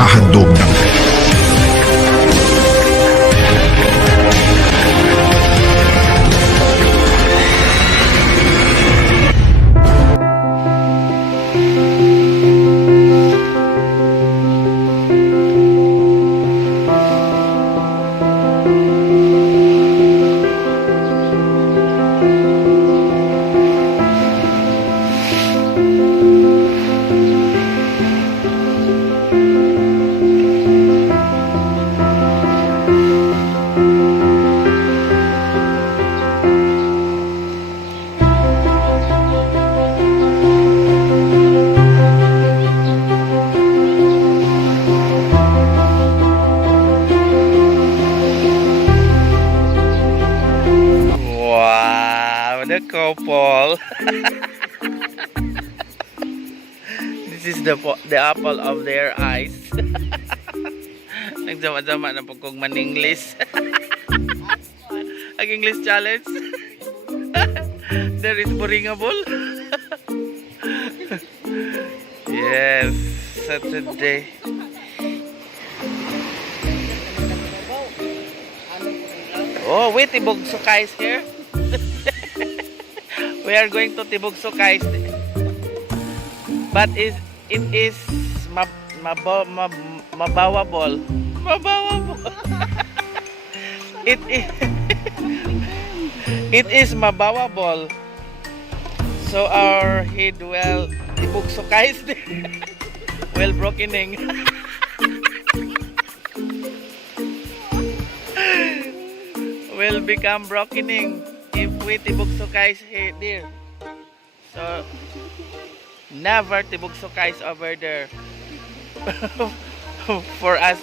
naghahandog ng the couple. This is the apple of their eyes. Nagsama-sama na po kong maninglis. Ang English challenge. There is boringable. Yes, Saturday. Oh, wait, Tibog Sukay is here. We are going to Tibog Sukay, but it is mabawable. It is mabawable. So our head will Tibog Sukay well brokening. Will become brokening if we Tibog Sukay here. So never Tibog Sukay over there. For us.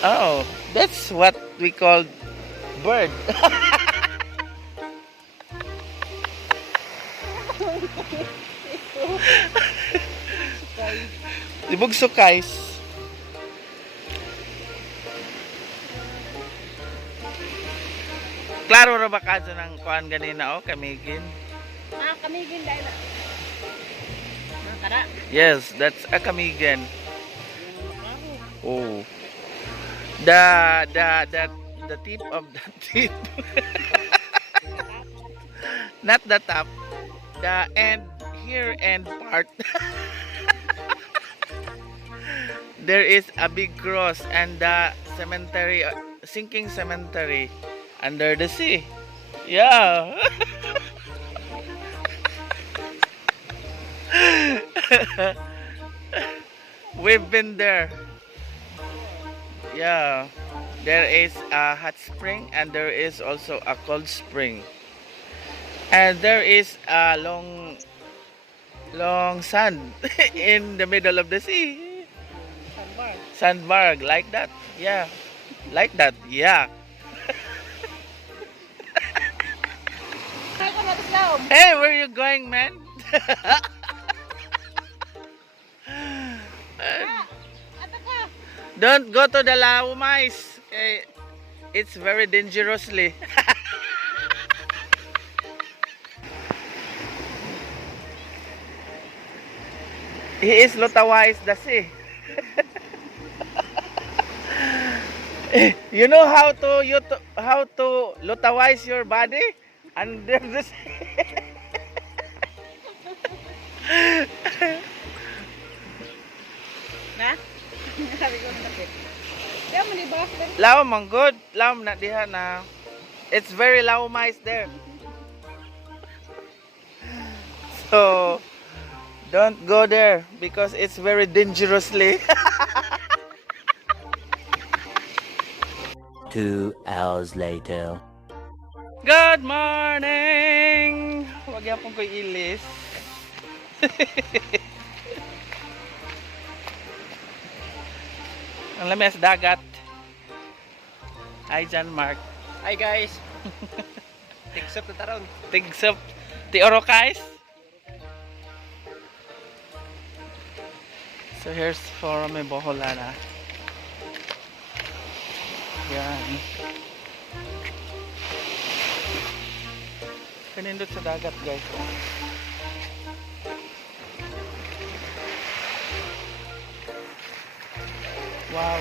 Oh, that's what we call bird. Tibog Sukay. Klaro ra ba ka ng kuan ganina o kamigin? Kamigin dahil kada. Yes, that's a kamigin. Oh. The tip of the tip. Not the top. The end part. There is a big cross and the cemetery, sinking cemetery under the sea. Yeah. We've been there. Yeah. There is a hot spring and there is also a cold spring. And there is a long sand in the middle of the sea. Sandbar, like that. Yeah. Like that. Yeah. Hey, where are you going, man? Don't go to the Laumais. Okay. It's very dangerously. He is lutawais the sea. You know how to lutawais your body under the sea. Na? Sabi ko sakit. Kaya mo di ba? Law man good. Law na diha na. It's very laumais there. So don't go there because it's very dangerously. 2 hours later. Good morning. Wag yan pong ko'y ilis. Ang lamis dagat. Hi John Mark. Hi guys. Tigsap na taron. Tigsap. Ti Orokais. So here's for me Boholana. Yan. Kaanindot sa dagat guys. Wow.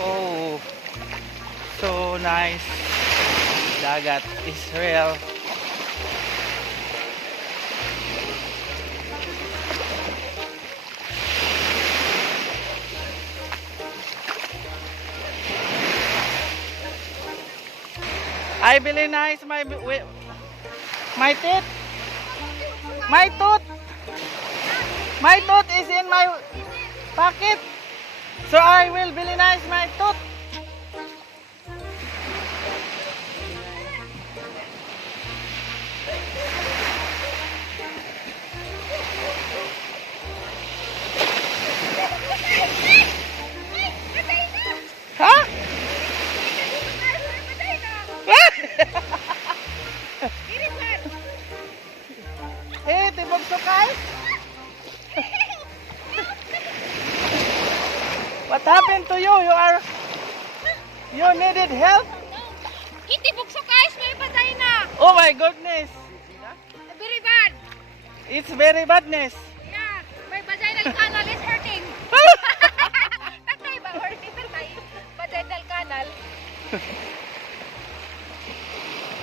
Oh, so nice. Dagat is real. I really nice my teeth. My tooth. My tooth is in my pocket. So I will really nice my tooth. Huh? Hey, tibok sukay. What happened to you? You needed help? Itibok sa guys, may patay na. Oh my goodness. Very bad. It's very badness. Yeah, my vaginal canal is hurting. Tatay ba? Hurting tatay. Vaginal canal.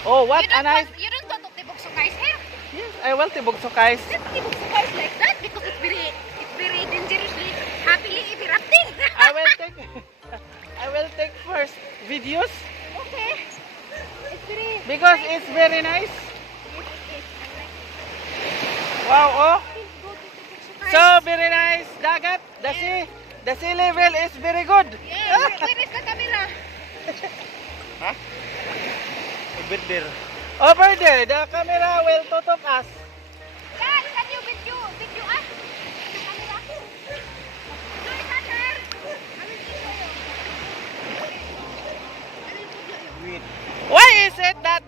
Oh, what a nice. You don't want to tibok sa guys here. Yes, I will tibok sukay. Let's tibok sa guys like that because it's very dangerously happily erupting. I will take first videos Okay. It's very because it's very nice. Wow, oh. So very nice, Dagat. The sea level is very good. Yeah, where is the camera? Over there. Over there, the camera will tutok us. Yeah, can you video us? The camera. No, it's not her. I will video you. I will video you. Wait. Why is it that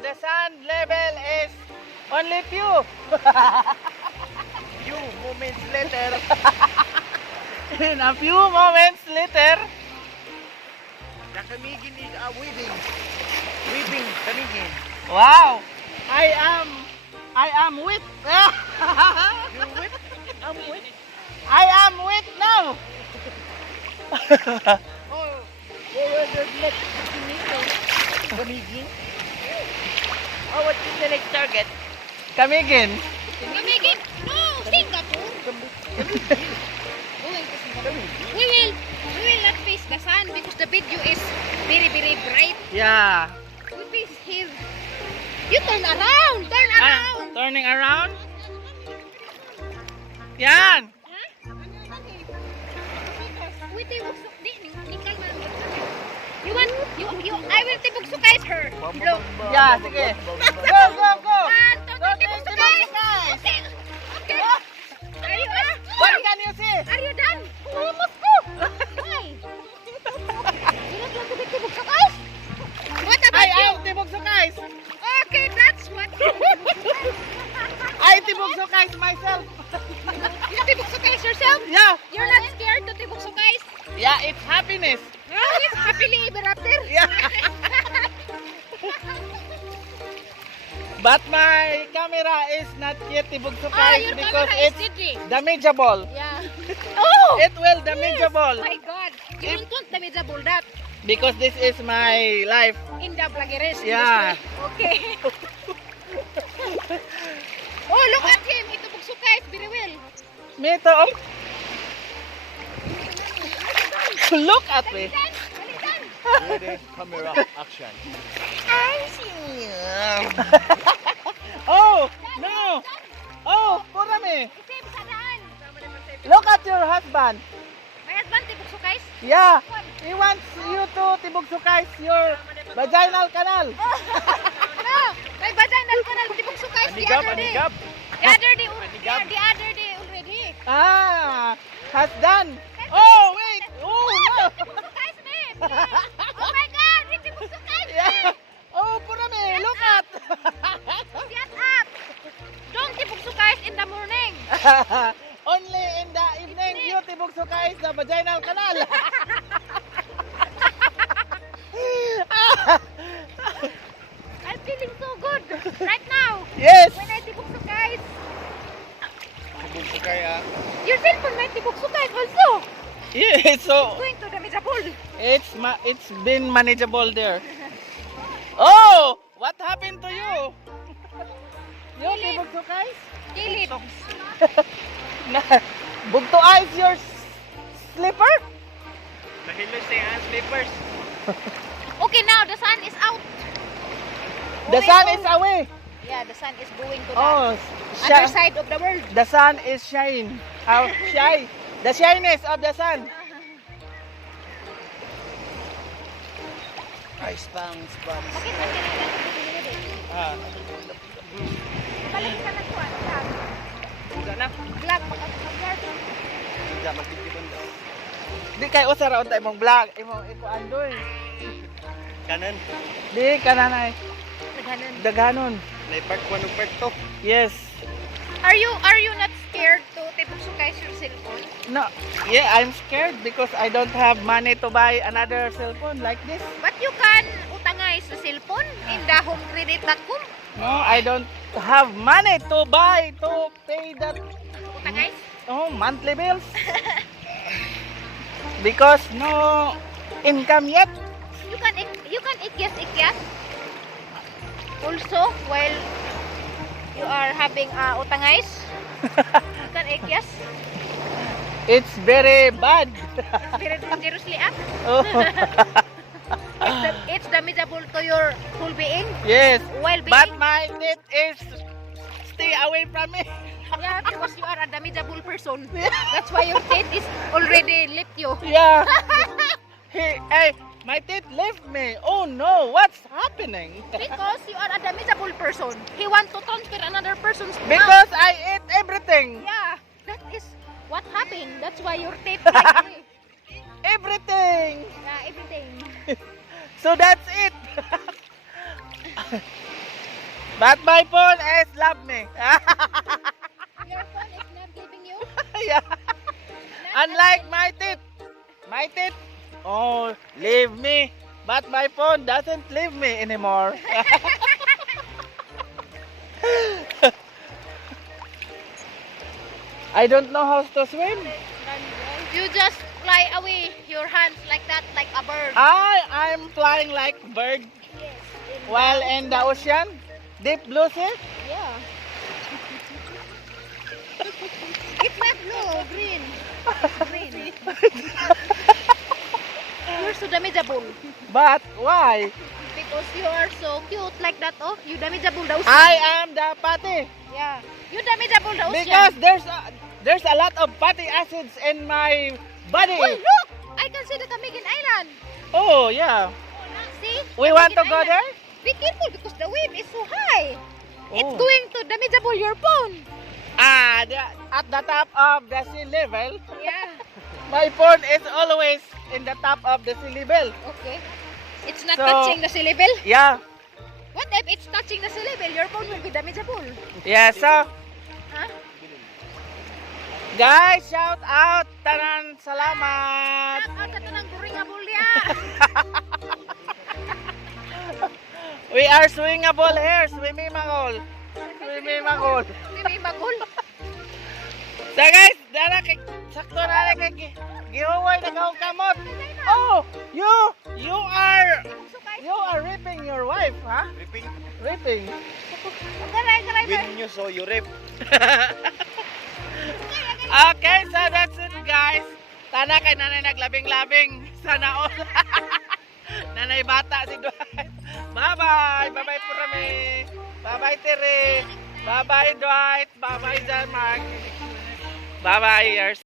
the sand level is only few? Few moments later. In a few moments later, The kamigin is weaving. Weaving kamigin. wow, I am wet. You wet? I'm wet. I am wet now. Oh, where the next kamigin? Oh, what is the next target? Kamigin. Kamigin? No, Singapore. Going to Singapore. We will not face the sun because the video is very bright. Yeah. We face here. You turn around. Turn around. Turning around. Yan. Wait, tibok su di nikal man. You want you I will tibok sukais her. Look. Yeah, sige. Go, go, go. One, two, Go, tibok tibok sukais. sukais. Okay. Okay. Are you What can you see? Are you done? Almost go. Why? You don't want to be tibok sukais? What about you? I tibok sukais. Okay, that's what. I tibok sukais myself. You tibok sukais yourself? Yeah. You're not scared to tibok sukais? Yeah, it's happiness. Oh, it's happily ever after. Yeah. But my camera is not yet tibok Oh, sukais your because camera is it's steady. damageable. Yeah. Oh! It will Yes. damageable My God. You don't want damageable that because this is my life. in the vloggeres Yeah. industry. Okay. Oh, look at him. Ito bugsukay. Very well. Me too. Look at me. Balitan. Balitan. Ready, camera, action. Oh, no. Oh, purame. Ito yung sadaan. Look at your husband. My husband, tibok sukay. Yeah, he wants you to tibok sukais your vaginal canal. No. My vaginal canal, tibok sukay. The Anigab, other day. anigab. The other day. Anigab. The other day already. Ah, has done. Oh, wait. Oh, no. Tibok sukay, man. Oh my God. It's tibok sukay. Yeah. Oh, purame, look at. Shut up. Don't tibok sukay in the morning. Only in the evening you tibok sukais the vaginal canal. I'm feeling so good right now. Yes. When I tibok sukay. Tibok Sukay also. Yeah, so Going to the Mizapol. it's been manageable there. Oh, what happened to you? You tibok sukay? Kilid. Bugto eyes your slipper? Nahilo siya ang slippers. Okay, now the sun is out. The Going sun to- is away. Yeah, the sun is going to the Oh, other side of the world. the sun is shine. Shine. The shyness of the sun. Ice bangs, bangs. Bakit natin ang Ah. balik ka na ko. Vlog. Hindi na. Vlog, makapag-vlog. Hindi magtitipon daw. Di kay usara untay mong vlog, imong iko andoy. Kanan. Di kananay Naghanan. daghanon. May part 1 ug part 2. Yes. Are you not scared to Tibok Sukay your cellphone? No. Yeah, I'm scared because I don't have money to buy another cell phone like this. But you can utangay sa cellphone in the homecredit.com. No, I don't have money to buy to pay that Utangay? monthly bills. Because no income yet. You can ikyas. Also, while you are having utangay, you can ikyas. It's very bad. Very dangerously up. Oh. It's damagable to your whole being. Yes. Well-being. But my teeth is stay away from me. Yeah, because you are a damageable person. That's why your teeth is already left you. Yeah. Hey, my teeth left me. Oh no, what's happening? Because you are a damageable person. He want to transfer another person's mouth. Because I ate everything. Yeah, that is what happened. That's why your teeth like me. Everything. Yeah, everything. So that's it. But my phone is love me. Your phone is not leaving you. Yeah. Unlike my teeth. My teeth, oh, leave me. But my phone doesn't leave me anymore. I don't know how to swim. You just fly away your hands like that, like a bird. I'm flying like bird Yes. while in the ocean. Deep blue sea. Yeah. It's not blue, green. It's green. You're so damageable. But why? Because you are so cute like that, oh. You damageable the ocean. I am the fatty. Yeah. You damageable the ocean. Because there's a lot of fatty acids in my body. Oh, look! I can see the Camiguin Island. Oh, yeah. See? We want to Camiguin go Island. there? Be careful because the wave is so high. It's Oh. going to damageable your phone. At the top of the sea level. Yeah. My phone is always in the top of the sea level. Okay. It's not So- touching the sea level. Yeah. What if it's touching the sea level? Your phone will be damageable. Yeah, so Huh? guys, shout out, tanan salamat. Shout out sa tanang buringable ya. We are swingable here, swimming mangol. Swimming mangol. Hindi may magul. So guys, dara kay sakto na kay gihuway na kang kamot. Oh, you are ripping your wife, huh? Ripping. Ripping. Garay. When you saw you rip. Okay, so that's it guys. Tana kay nanay naglabing-labing. Sana all. Nanay bata si Dwight. Bye-bye. Bye-bye Purami. Bye-bye Tere. Bye-bye Dwight. Bye-bye John Mark. Bye-bye Ears.